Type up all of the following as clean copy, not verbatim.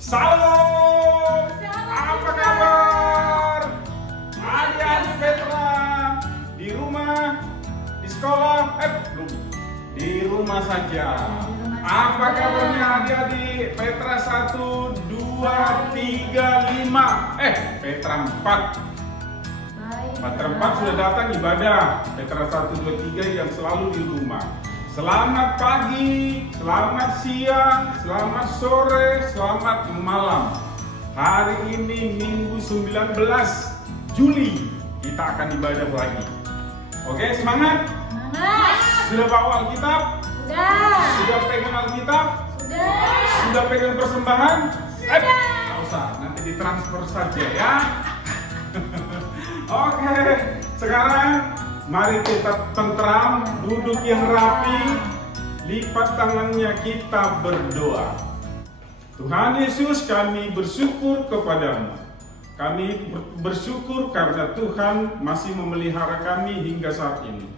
Salam, apa kabar? Adik-adik Petra di rumah, di sekolah, belum, di rumah saja. Apa kabarnya adik-adik? Petra 1, 2, 3, 5. Petra 4. Petra 4 sudah datang ibadah. Petra 1, 2, 3 yang selalu di rumah. Selamat pagi, selamat siang, selamat sore, selamat malam. Hari ini Minggu 19 Juli kita akan ibadah lagi. Oke, semangat? Semangat. Sudah bawa Alkitab? Sudah. Sudah pegang Alkitab? Sudah. Sudah pegang persembahan? Sudah. Nggak usah, nanti ditransfer saja ya. Oke, sekarang mari kita tentram, duduk yang rapi, lipat tangannya, kita berdoa. Tuhan Yesus, kami bersyukur kepadamu. Kami bersyukur karena Tuhan masih memelihara kami hingga saat ini.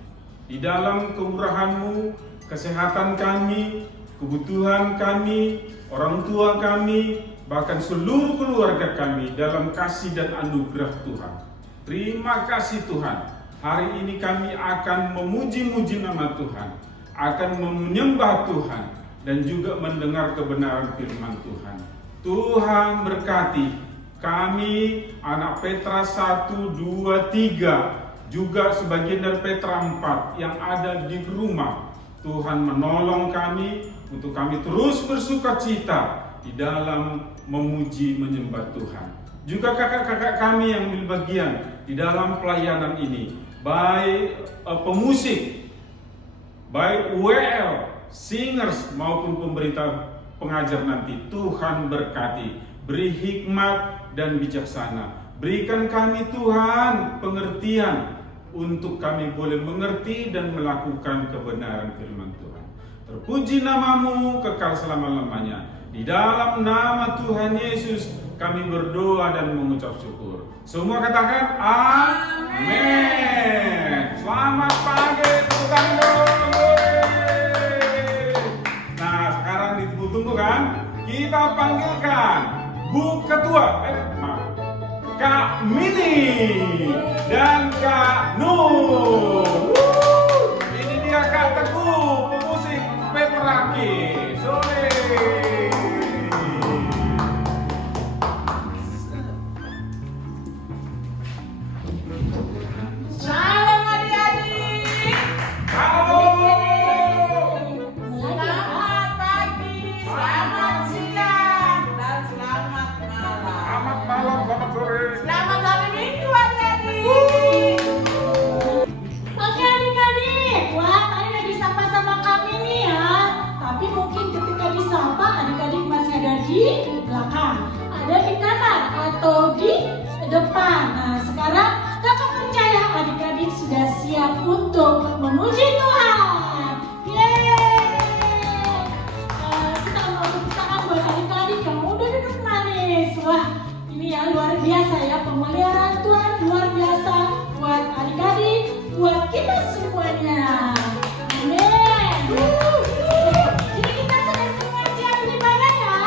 Di dalam kemurahan-Mu, kesehatan kami, kebutuhan kami, orang tua kami, bahkan seluruh keluarga kami dalam kasih dan anugerah Tuhan. Terima kasih Tuhan. Hari ini kami akan memuji-muji nama Tuhan, akan menyembah Tuhan, dan juga mendengar kebenaran firman Tuhan. Tuhan berkati kami, anak Petra 1, 2, 3, juga sebagian dari Petra 4 yang ada di rumah. Tuhan menolong kami untuk kami terus bersukacita di dalam memuji menyembah Tuhan. Juga kakak-kakak kami yang ambil bagian di dalam pelayanan ini, baik pemusik, baik WL, singers maupun pemberita pengajar nanti. Tuhan berkati, beri hikmat dan bijaksana. Berikan kami Tuhan pengertian untuk kami boleh mengerti dan melakukan kebenaran firman Tuhan. Terpuji namamu kekal selama-lamanya. Di dalam nama Tuhan Yesus kami berdoa dan mengucap syukur. Semua katakan amin. Selamat pagi, tepuk tangan dong. Nah, sekarang ditunggu kan? Kita panggilkan Bu Ketua, Kak Mini dan Kak Nur. Ini dia Kak Teguh, pemusik Petra Kids. Sore. Shalom adik-adik. Halo. Selamat pagi, selamat siang, dan selamat malam. Selamat malam, selamat sore. Selamat hari Minggu adik-adik. Oke adik-adik, wah tadi udah disapa sama kami nih ya. Tapi mungkin ketika disapa adik-adik masih ada di belakang, ada di kanan atau di depan. Nah sekarang kakak percaya adik-adik sudah siap untuk memuji Tuhan. Yeay! Kita mau tepuk tangan buat adik-adik yang udah duduk manis. Wah ini ya luar biasa ya, pemeliharaan Tuhan luar biasa buat adik-adik, buat kita semuanya. Amin. Jadi kita sudah semua siap beribadah ya.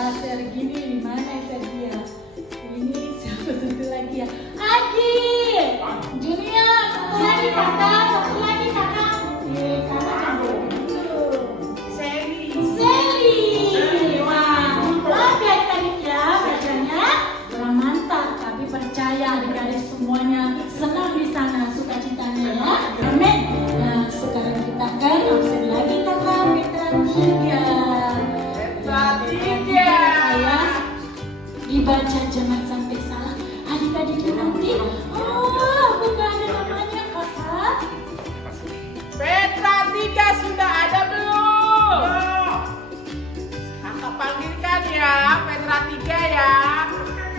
Ya, Sergini di mana Sergi ya? Ini siapa satu lagi ya? Agi, Junior, satu lagi kakak, satu lagi kakak. Kakak dulu. Sally. Wah, maaf ya tadi ya, bacanya kurang mantap, tapi percaya adik-adik semuanya senang di sana, sukacitanya ya. Amin. Nah, sekarang kita akan absen lagi kakak Petra 3. Ya, dibaca jangan sampai salah. Adik-adik nanti, aku nggak ada namanya kakak. Petra 3 sudah ada belum? Kakak panggilkan ya, Petra 3 ya.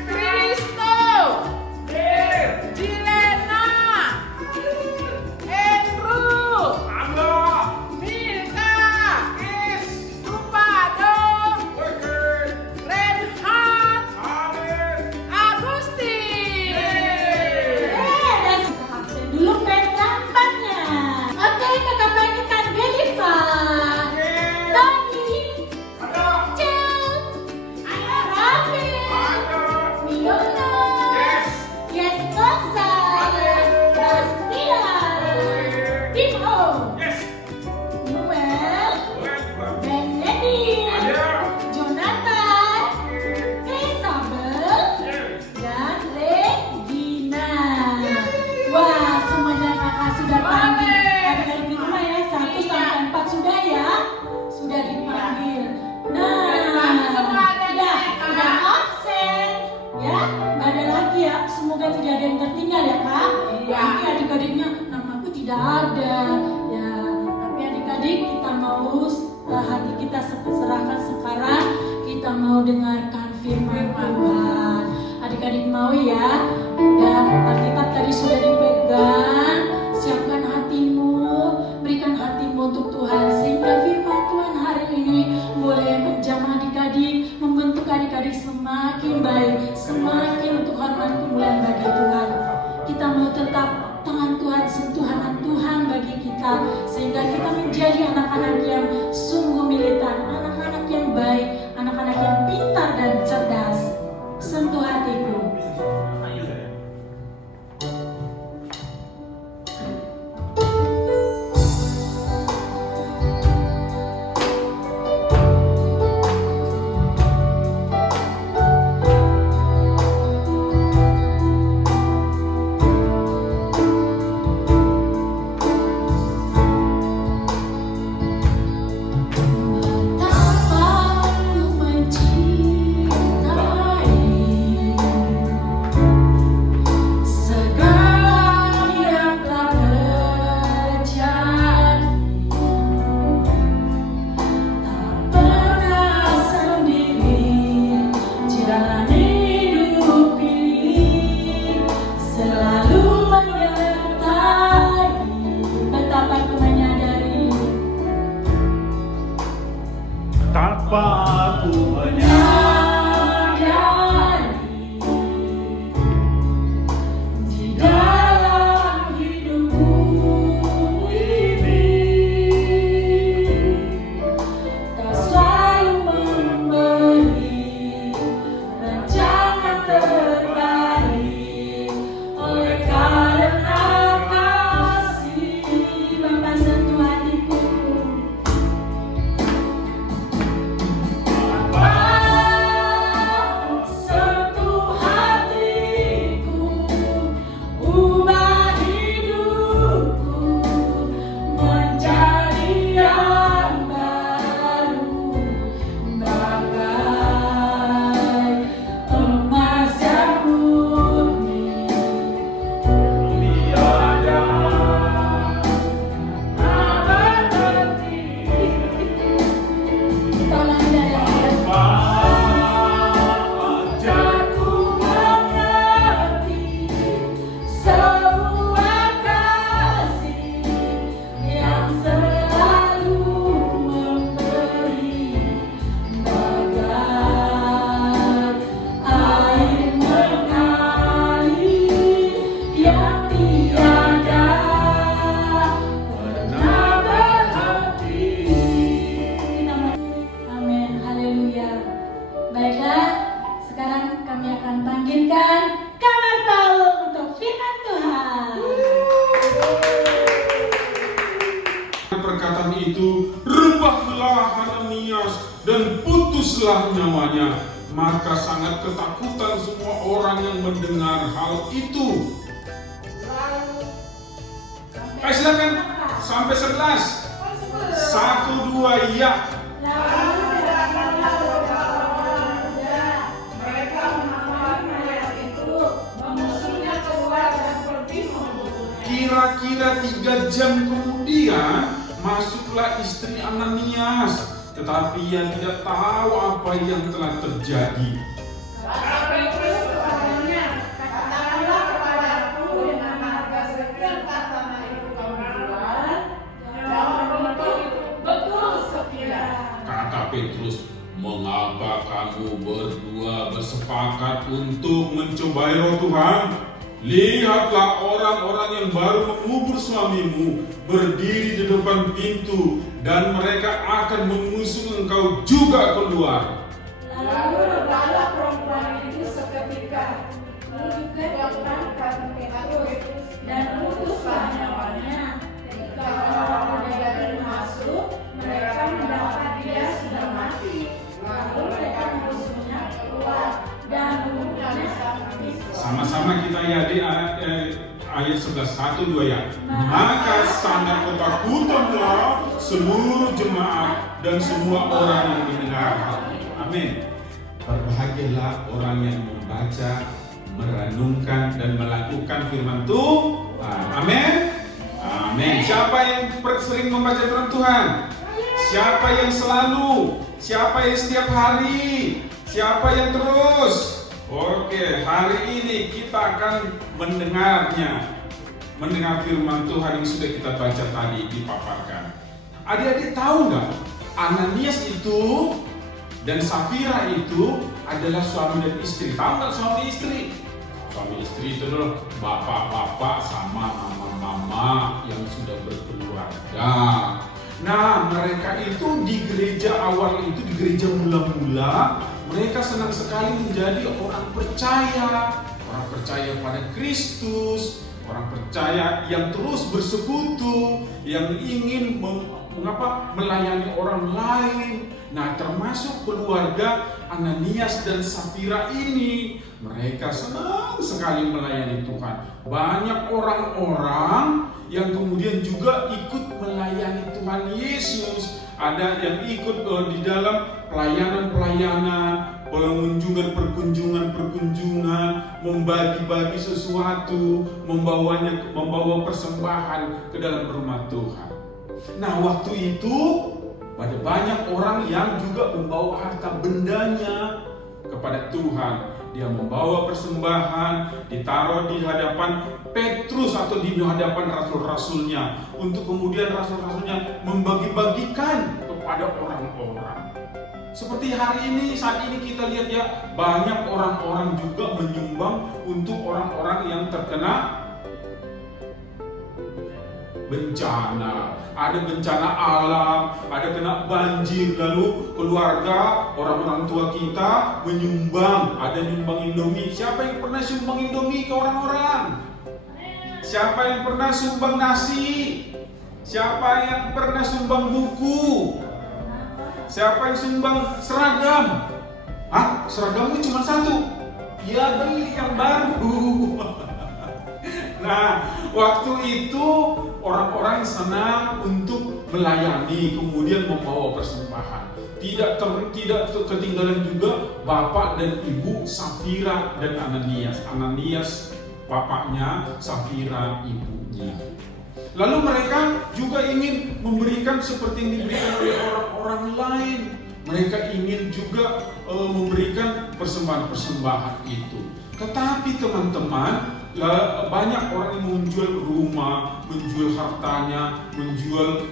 Kristo, Jilena, Andrew, Milka, Rupado, Renhat, Agustin. Dan absen dulu Petra 4-nya. Oke, kakak panggilkan Beliva, Tony, Cel, Rafi, Miona, Yes Kosa, Bastila, Timo, Noel, Benedict, Jonathan, Isabel, dan Regina. Wah, semuanya kakak sudah panggil. Adik-adik di rumah ya, 1 sampai 4 sudah ya, sudah dipanggil. Nah, udah absen, ya, nggak ada lagi ya. Semoga tidak ada yang tertinggal ya kak. Iya. Nanti adik-adiknya namaku tidak ada, ya. Tapi adik-adik kita mau hati kita serahkan sekarang. Kita mau dengarkan firman Tuhan. Adik-adik mau ya? Udah Alkitab tadi sudah dipegang. Siapkan hatimu, berikan hatimu untuk Tuhan sehingga firman Tuhan hari ini boleh menjamah adik-adik, membentuk adik-adik semakin baik, semakin untuk hormat kemuliaan bagi Tuhan. Kita mau tetap tangan Tuhan, sentuhan Tuhan bagi kita sehingga kita menjadi anak-anak yang sungguh militan, anak-anak yang baik, anak-anak yang pintar dan cerdas. Sentuh hatiku. Betapa ku mencintai segala yang telah terjadi. Tak pernah sendiri jalan hidup ini, selalu menyertai. Betapa ku menyadari. Tanpa aku Menyadari di dalam hidupku ini kau selalu memberi rencana terbaik. Oleh karena kasih Bapa sentuh hatiku. habislah nyawanya. Maka sangat ketakutan semua orang yang mendengar hal itu. Ayo silakan sampai 11. 1, 2, ya. Mereka menamai mayat itu, mengusungnya keluar dan pergi membunuhnya. Kira-kira 3 jam kemudian masuklah istri Ananias. Tetapi ia tidak tahu apa yang telah terjadi. Kata Petrus kepadanya, katakanlah kepadaku dengan harga sekian tanah itu kau jual. Jawab itu betul sekian. Kata Petrus, mengapa kamu berdua bersepakat untuk mencobai roh Tuhan? Lihatlah orang-orang yang baru mengubur suamimu berdiri di depan pintu, dan mereka akan mengusung engkau juga keluar. Lalu rebalah perempuan itu seketika, menggedapkan Petrus dan putuslah nyawanya. Ketika orang-orang itu masuk, mereka mendapat dia sudah mati. Lalu mereka mengusungnya keluar dan membunuhnya sampai. Sama-sama kita ya di ayat 11, 1, 2 ya. Maka sangat ketakutanlah seluruh jemaat dan semua orang yang mendengar hal itu. Amin. Berbahagialah orang yang membaca, merenungkan dan melakukan firman Tuhan. Amin. Amin. Siapa yang sering membaca firman Tuhan? Siapa yang selalu? Siapa yang setiap hari? Siapa yang terus? Oke, hari ini kita akan mendengar firman Tuhan yang sudah kita baca tadi, dipaparkan. Adik-adik tahu nggak? Ananias itu dan Safira itu adalah suami dan istri. Tahu nggak suami istri? Suami istri itu adalah bapak-bapak sama mama-mama yang sudah berkeluarga. Nah, mereka itu di gereja awal itu, di gereja mula-mula, mereka senang sekali menjadi orang percaya pada Kristus, orang percaya yang terus bersekutu, yang ingin melayani orang lain. Nah, termasuk keluarga Ananias dan Safira ini, mereka senang sekali melayani Tuhan. Banyak orang-orang yang kemudian juga ikut melayani Tuhan Yesus. Ada yang ikut di dalam pelayanan-pelayanan, perkunjungan-perkunjungan, membagi-bagi sesuatu, membawa persembahan ke dalam rumah Tuhan. Nah, waktu itu ada banyak orang yang juga membawa harta bendanya kepada Tuhan. Dia membawa persembahan, ditaruh di hadapan Petrus atau di hadapan rasul-rasulnya, untuk kemudian rasul-rasulnya membagi-bagikan kepada orang-orang. Seperti hari ini, saat ini kita lihat ya, banyak orang-orang juga menyumbang untuk orang-orang yang terkena bencana. Ada bencana alam, ada kena banjir, lalu keluarga, orang-orang tua kita menyumbang, ada nyumbang Indomie. Siapa yang pernah sumbang Indomie ke orang-orang? Siapa yang pernah sumbang nasi? Siapa yang pernah sumbang buku? Siapa yang sumbang seragam? Hah? Seragamnya cuma satu? Ya beli yang baru. Nah, waktu itu orang-orang senang untuk melayani, kemudian membawa persembahan. Tidak ketinggalan juga bapak dan ibu Safira dan Ananias. Ananias bapaknya, Safira ibunya. Lalu mereka juga ingin memberikan seperti yang diberikan oleh orang-orang lain. Mereka ingin juga memberikan persembahan-persembahan itu. Tetapi teman-teman, banyak orang yang menjual rumah, menjual hartanya, menjual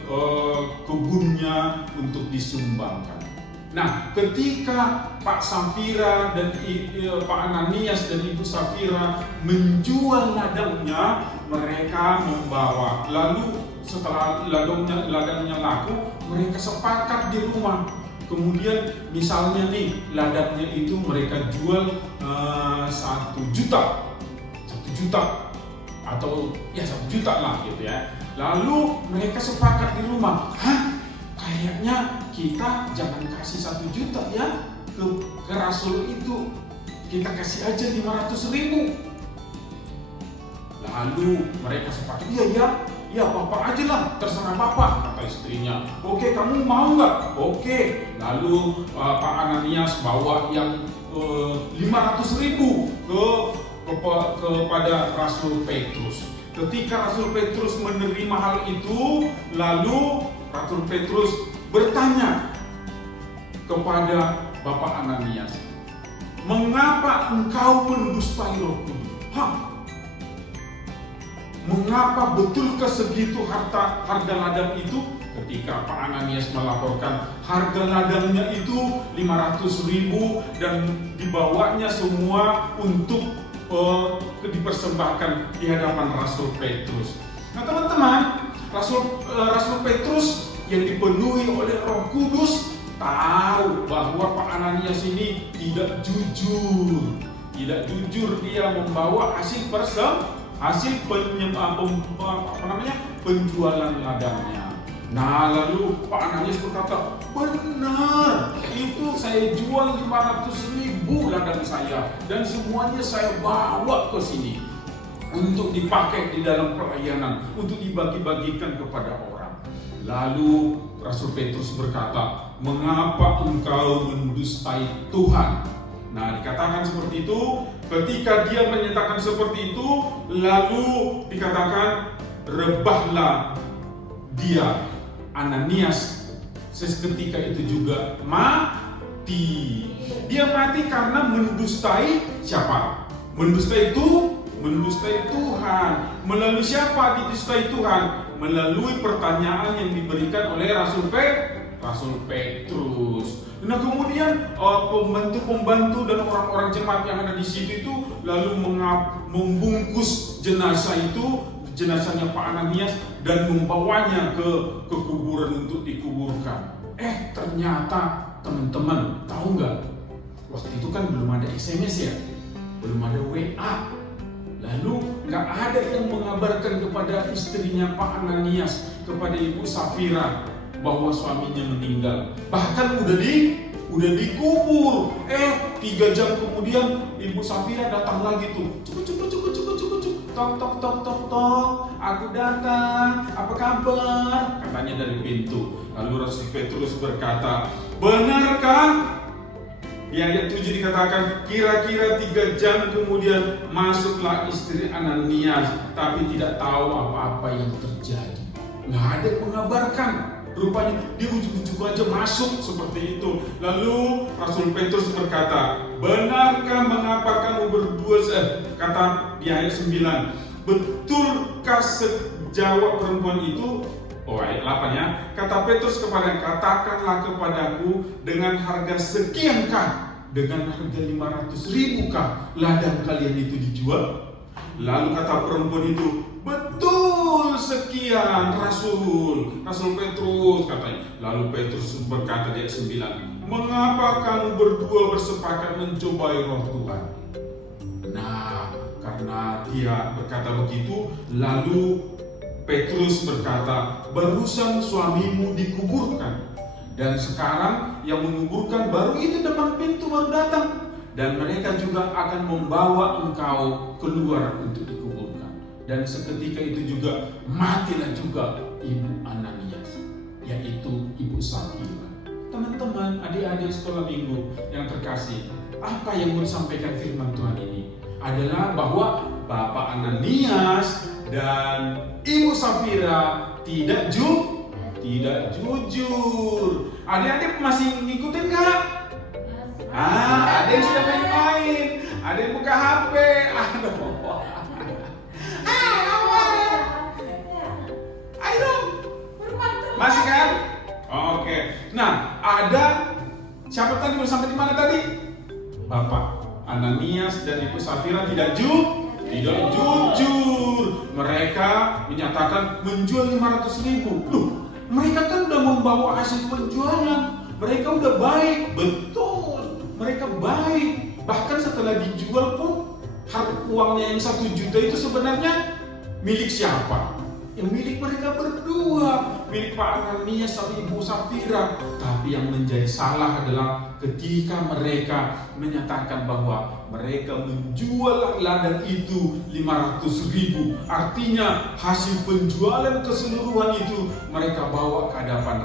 kebunnya untuk disumbangkan. Nah, ketika Pak Safira dan Pak Ananias dan Ibu Safira menjual ladangnya, mereka membawa. Lalu setelah ladangnya laku, mereka sepakat di rumah. Kemudian misalnya nih, ladangnya itu mereka jual 1 juta atau ya 1 juta lah gitu ya. Lalu mereka sepakat di rumah, kayaknya kita jangan kasih 1 juta ya ke rasul itu, kita kasih aja 500.000. Lalu mereka sepakat, iya bapak aja lah, terserah bapak, kata istrinya. Oke, kamu mau nggak? Oke. Lalu Pak Ananias bawa yang 500.000 kepada Rasul Petrus. Ketika Rasul Petrus menerima hal itu, lalu Rasul Petrus bertanya kepada Bapak Ananias, mengapa engkau mendustai Roh Kudus? Mengapa betulkah segitu harga ladang itu? Ketika Pak Ananias melaporkan harga ladangnya itu 500.000 dan dibawanya semua untuk dipersembahkan di hadapan Rasul Petrus. Nah teman-teman, Rasul Petrus yang dipenuhi oleh Roh Kudus tahu bahwa Pak Ananias ini tidak jujur. Tidak jujur, dia membawa hasil penjualan ladangnya. Nah lalu Pak Ananias berkata, benar, itu saya jual 500.000 ladang saya dan semuanya saya bawa ke sini untuk dipakai di dalam pelayanan, untuk dibagi-bagikan kepada orang. Lalu Rasul Petrus berkata, mengapa engkau mendustai Tuhan? Nah dikatakan seperti itu, ketika dia menyatakan seperti itu, lalu dikatakan rebahlah dia, Ananias, seketika itu juga mati. Dia mati karena mendustai siapa? Mendustai Tuhan. Melalui siapa didustai Tuhan? Melalui pertanyaan yang diberikan oleh Rasul Petrus. Nah kemudian pembantu-pembantu dan orang-orang jemaat yang ada di situ itu lalu membungkus jenazahnya Pak Ananias dan membawanya ke kuburan untuk dikuburkan. Ternyata teman-teman tahu nggak? Waktu itu kan belum ada SMS ya, belum ada WA. Lalu nggak ada yang mengabarkan kepada istrinya Pak Ananias, kepada Ibu Safira, bahwa suaminya meninggal. Bahkan udah dikubur. 3 jam kemudian Ibu Safira datang lagi tuh. Cuk. Tok. Aku datang. Apa kabar? Katanya dari pintu. Lalu Rasul Petrus berkata, benarkah? Di ayat 7 dikatakan, kira-kira 3 jam kemudian masuklah istri Ananias, tapi tidak tahu apa-apa yang terjadi. Nggak ada yang mengabarkan. Rupanya dia ujuk-ujuk aja masuk seperti itu. Lalu Rasul Petrus berkata, benarkah mengapa kamu berdua, kata di ayat 9, betulkah sejawab perempuan itu? Ayat 8 ya. Kata Petrus kepada, katakanlah kepadaku, dengan harga sekian kah? Dengan harga 500.000 kah ladang kalian itu dijual? Lalu kata perempuan itu, betul sekian Rasul Petrus katanya. Lalu Petrus berkata di ayat 9, mengapa kamu berdua bersepakat mencobai Roh Tuhan? Nah, karena dia berkata begitu, lalu Petrus berkata, barusan suamimu dikuburkan dan sekarang yang menguburkan baru itu depan pintu baru datang, dan mereka juga akan membawa engkau keluar untuk dikuburkan. Dan seketika itu juga matilah juga Ibu Ananias, yaitu Ibu Safira. Teman-teman, adik-adik sekolah minggu yang terkasih, apa yang mau disampaikan firman Tuhan ini adalah bahwa Bapak Ananias dan Ibu Safira tidak jujur. Adik-adik masih ngikutin nggak? Ada yang sudah main-main, ada yang buka HP. Ayo, masih kan? Oke. Nah, ada siapa tadi mau sampai di mana tadi? Bapak Ananias dan Ibu Safira tidak jujur. Mereka menyatakan menjual 500.000. Loh, mereka kan udah membawa hasil penjualan. Mereka udah baik, betul. Mereka baik. Bahkan setelah dijual pun harga uangnya yang 1 juta itu sebenarnya milik siapa? Yang milik mereka berdua. milik Pak Ananias sama Ibu Safira. Tapi yang menjadi salah adalah ketika mereka menyatakan bahwa mereka menjual ladang itu 500.000. Artinya hasil penjualan keseluruhan itu mereka bawa ke hadapan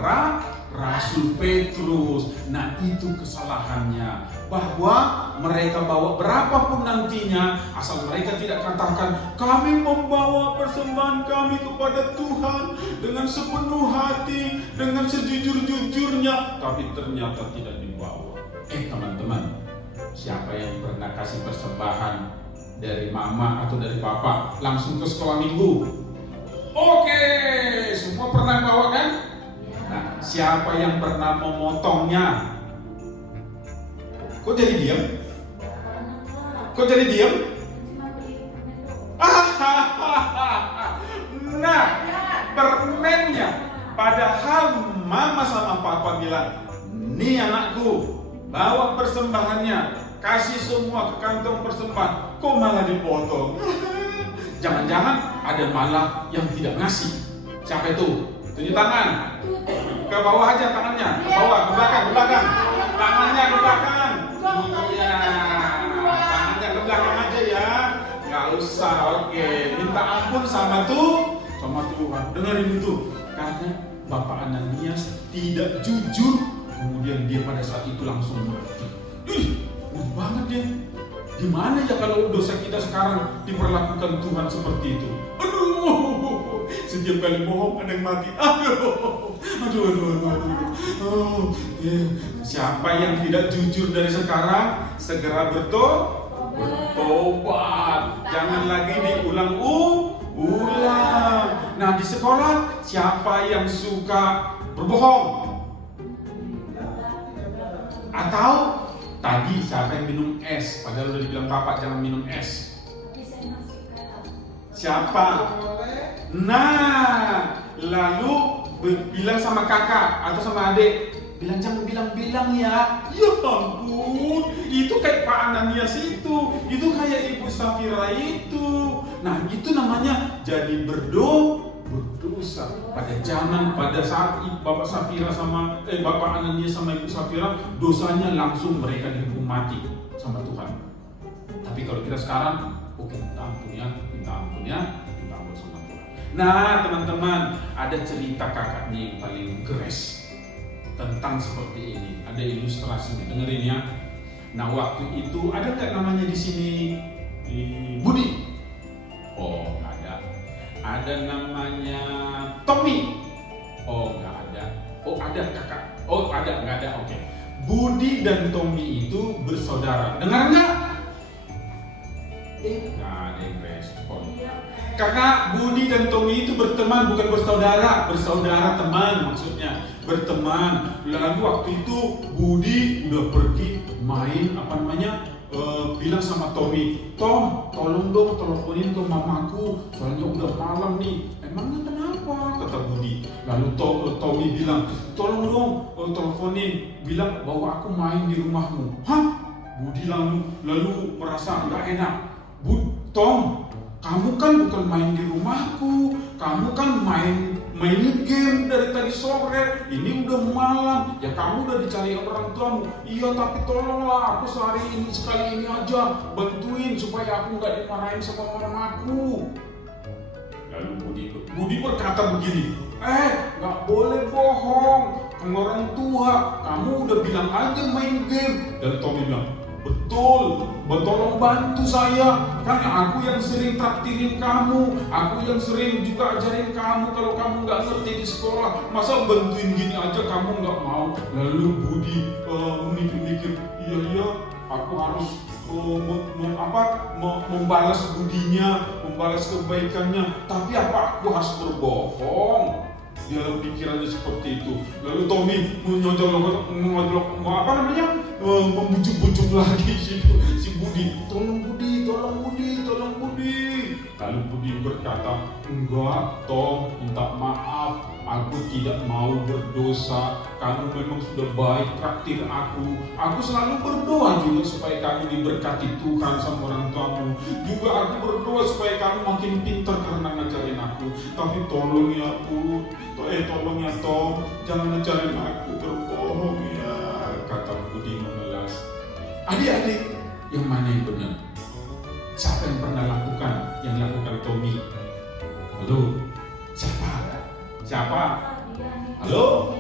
Rasul Petrus. Nah, itu kesalahannya, bahwa mereka bawa berapapun nantinya, asal mereka tidak katakan kami membawa persembahan kami kepada Tuhan dengan sepenuh hati, dengan sejujur-jujurnya, tapi ternyata tidak dibawa. Teman-teman, siapa yang pernah kasih persembahan dari mama atau dari papa langsung ke sekolah minggu? Oke, semua pernah bawa kan? Nah, siapa yang pernah memotongnya? Kok jadi diam? Kok jadi diam? Nah, permennya. Padahal mama sama papa bilang, nih anakku, bawa persembahannya, kasih semua ke kantong persembahan. Kok malah dipotong? Jangan-jangan ada malah yang tidak ngasih. Siapa itu? Tunjuk tangan. Ke bawah aja tangannya. Ke bawah, ke belakang, ke belakang. Tangannya ke belakang. Iya. Tangannya ke belakang aja ya. Gak usah, oke. Minta ampun sama Tuhan. Dengerin itu. Karena Bapak Ananias tidak jujur. Kemudian dia pada saat itu langsung mati. Udah banget dia. Gimana ya kalau dosa kita sekarang diperlakukan Tuhan seperti itu? Aduh, setiap kali bohong ada yang mati. Aduh. Siapa yang tidak jujur dari sekarang, segera bertobat. Jangan lagi diulang-ulang. Nah, di sekolah, siapa yang suka berbohong? Atau tadi siapa yang minum es? Padahal udah dibilang bapak jangan minum es. Siapa? Nah, lalu bilang sama kakak atau sama adik, bilang jangan bilang-bilang ya. Ya ampun, itu kayak Pak Ananias itu kayak Ibu Safira itu. Nah, itu namanya jadi berdosa. Pada saat Bapak Safira sama Bapak Ananias sama Ibu Safira, dosanya langsung mereka dihukum mati sama Tuhan. Tapi kalau kita sekarang, oke, minta ampun sama Tuhan. Nah, teman-teman, ada cerita kakaknya yang paling geres tentang seperti ini. Ada ilustrasinya, dengerin ya. Nah, waktu itu ada nggak namanya di sini Budi? Oh, nggak ada. Ada namanya Tommy? Oh, nggak ada. Oh, ada kakak? Oh, ada, nggak ada. Oke. Budi dan Tommy itu bersaudara. Dengar nggak? Nggak ada yang respon. Kakak Budi dan Tommy itu berteman, bukan bersaudara. Bersaudara teman maksudnya. Berteman. Lalu waktu itu Budi udah pergi main bilang sama Tommy, Tom, tolong dong teleponin ke mamaku, soalnya udah malam nih. Emangnya kenapa? Kata Budi. Lalu Tommy bilang, tolong dong teleponin, bilang bahwa aku main di rumahmu. Hah? Budi lalu merasa nggak enak. Tom, kamu kan bukan main di rumahku, kamu kan main game dari tadi sore, ini udah malam, ya kamu udah dicari orang tuamu. Iya, tapi tolonglah aku sekali ini aja, bantuin supaya aku nggak dimarahin sama mamaku. Lalu Budi berkata begini, nggak boleh bohong sama orang tua, kamu udah bilang aja main game. Dan Tommy bilang, betul, tolong bantu saya, kan aku yang sering traktirin kamu, aku yang sering juga ajarin kamu kalau kamu nggak ngerti di sekolah, masa bantuin gini aja kamu nggak mau. Lalu Budi mikir-mikir, iya, aku harus membalas budinya, membalas kebaikannya, tapi apa aku harus berbohong? Di dalam pikirannya seperti itu. Lalu Tommy membujuk-bujuk lagi si Budi. Tolong Budi. Lalu Budi berkata, enggak Tom, minta maaf. aku tidak mau berdosa. Kamu memang sudah baik traktir aku. Aku selalu berdoa juga supaya kamu diberkati Tuhan sama orang tuamu. Juga aku berdoa supaya kamu makin pintar karena ngajarin aku. Tapi tolong ya Bu, tolong ya Tom, jangan ngajarin aku berbohong ya, kata Budi memelas. Adik-adik, yang mana yang benar? Siapa yang pernah lakukan yang lakukan Tommy? Halo? Siapa? Halo?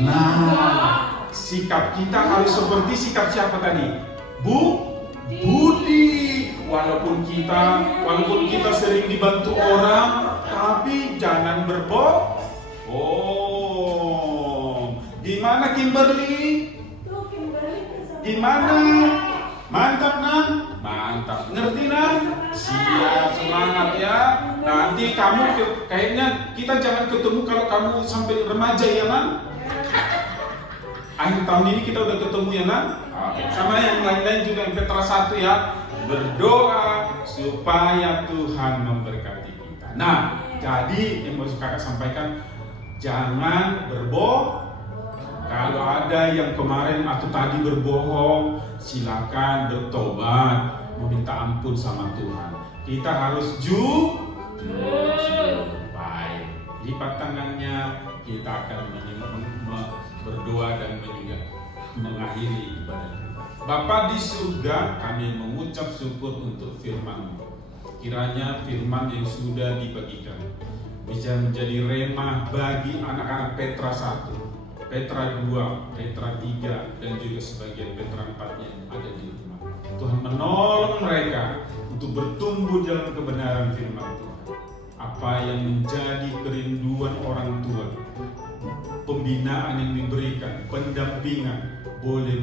Nah, sikap kita harus seperti sikap siapa tadi? Budi. Walaupun kita sering dibantu orang, tapi jangan berbohong. Gimana Kimberly? Gimana? Mantap Nan? Mantap. Ngerti Nan? Siap, semangat ya. Nanti kamu kayaknya kita jangan ketemu kalau kamu sampai remaja ya Nan? Akhir tahun ini kita udah ketemu ya Nan? Oke. Sama yang lain-lain juga yang Petra 1 ya. Berdoa supaya Tuhan memberkati kita. Nah, jadi yang mau kakak sampaikan, jangan berbohong. Kalau ada yang kemarin atau tadi berbohong, silakan bertobat, meminta ampun sama Tuhan. Kita harus baik. Lipat tangannya, kita akan berdoa dan mengakhiri ibadah. Bapa di surga, kami mengucap syukur untuk firman-Mu. Kiranya firman yang sudah dibagikan bisa menjadi remah bagi anak-anak Petra 1, Petra 2, Petra 3, dan juga sebagian Petra 4 yang ada di rumah. Tuhan menolong mereka untuk bertumbuh dalam kebenaran firman Tuhan. Apa yang menjadi kerinduan orang tua, pembinaan yang diberikan, pendampingan, boleh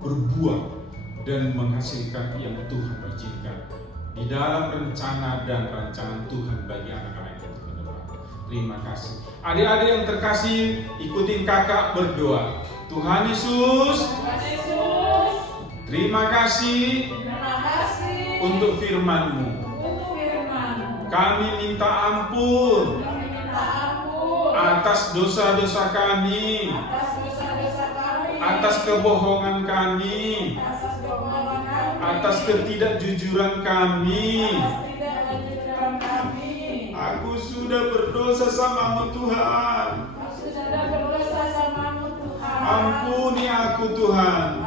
berbuah dan menghasilkan yang Tuhan izinkan di dalam rencana dan rancangan Tuhan bagi anak-anak itu ke depan. Terima kasih. Adik-adik yang terkasih, ikutin kakak berdoa. Tuhan Yesus, terima kasih untuk firman-Mu. Kami minta ampun atas dosa-dosa kami, atas kebohongan kami, atas ketidakjujuran kami. Aku sudah berdosa sama-Mu Tuhan. Ampuni aku Tuhan.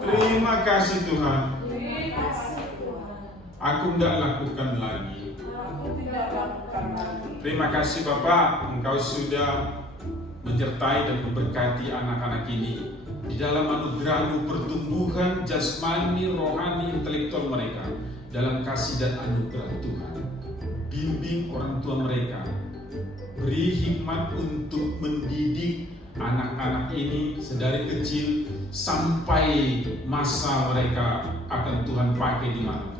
Terima kasih Tuhan. Aku tidak lakukan lagi. Terima kasih Bapak, Engkau sudah menyertai dan memberkati anak-anak ini di dalam anugerah-Mu pertumbuhan jasmani, rohani, intelektual mereka dalam kasih dan anugerah Tuhan. Bimbing orang tua mereka, beri hikmat untuk mendidik anak-anak ini sedari kecil sampai masa mereka akan Tuhan pakai dimanapun.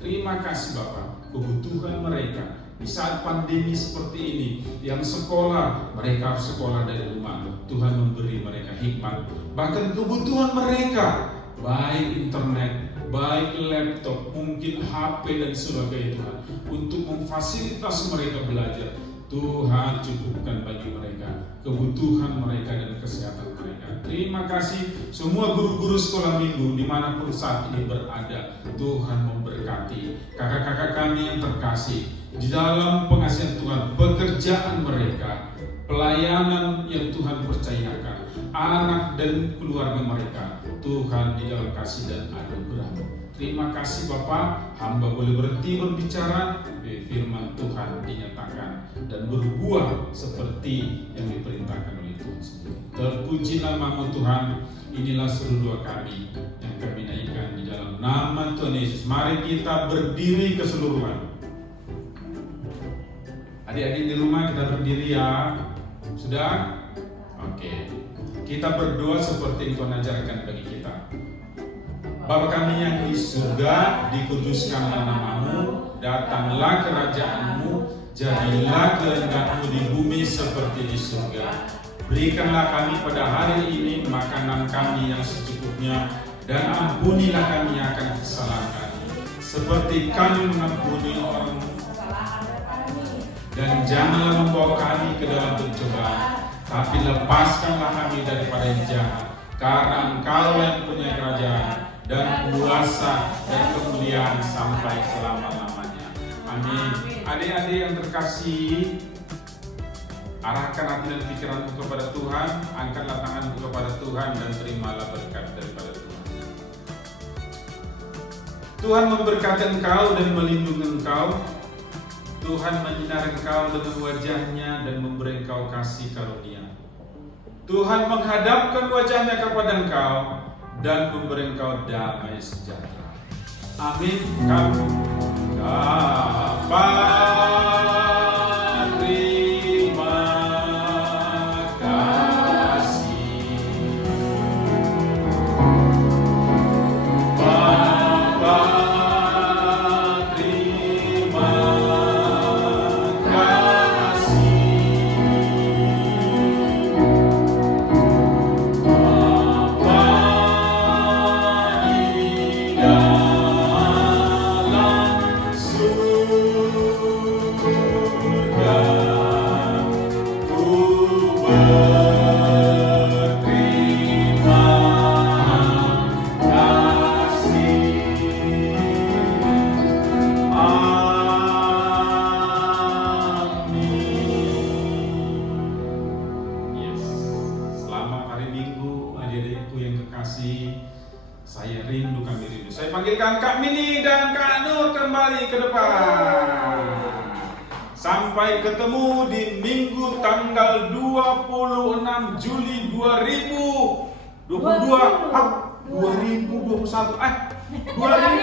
Terima kasih Bapak, kebutuhan mereka di saat pandemi seperti ini, yang sekolah, mereka harus sekolah dari rumah. Tuhan memberi mereka hikmat. Bahkan kebutuhan mereka, baik internet, baik laptop, mungkin HP dan sebagainya Tuhan, untuk memfasilitasi mereka belajar. Tuhan cukupkan bagi mereka kebutuhan mereka dan kesehatan mereka. Terima kasih semua guru-guru sekolah minggu dimanapun saat ini berada. Tuhan memberkati kakak-kakak kami yang terkasih di dalam pengasihan Tuhan, pekerjaan mereka, pelayanan yang Tuhan percayakan, anak dan keluarga mereka. Tuhan di dalam kasih dan anugerah. Terima kasih Bapak, hamba boleh berhenti berbicara, firman Tuhan dinyatakan dan berbuah seperti yang diperintahkan oleh Tuhan sendiri. Terpuji nama-Mu Tuhan. Inilah seru doa kami yang kami naikkan di dalam nama Tuhan Yesus. Mari kita berdiri keseluruhan. Adik-adik di rumah kita berdiri ya. Sudah? Oke. Kita berdoa seperti yang Tuhan ajarkan bagi kita. Bapa kami yang di surga, dikuduskanlah nama-Mu, datanglah kerajaan-Mu, jadilah kehendak-Mu di bumi seperti di surga. Berikanlah kami pada hari ini makanan kami yang secukupnya, dan ampunilah kami akan kesalahan kami, seperti kami mengampuni orang. dan janganlah membawa kami ke dalam pencobaan, tapi lepaskanlah kami daripada yang jahat. Karena Engkau yang punya kerajaan dan kuasa dan kemuliaan sampai selama-lamanya. Amin. Adik-adik yang terkasih, arahkan hati dan pikiranmu kepada Tuhan, angkatlah tanganmu kepada Tuhan dan terimalah berkat daripada Tuhan. Tuhan memberkati engkau dan melindungi engkau. Tuhan menyinari engkau dengan wajahnya dan memberi engkau kasih karunia. Tuhan menghadapkan wajahnya kepada engkau dan memberi engkau damai sejahtera. Amin. Saya rindu, kami rindu. Saya panggilkan Kak Mini dan Kak Nur kembali ke depan. Sampai ketemu di Minggu tanggal 26 Juli 2022. 2021.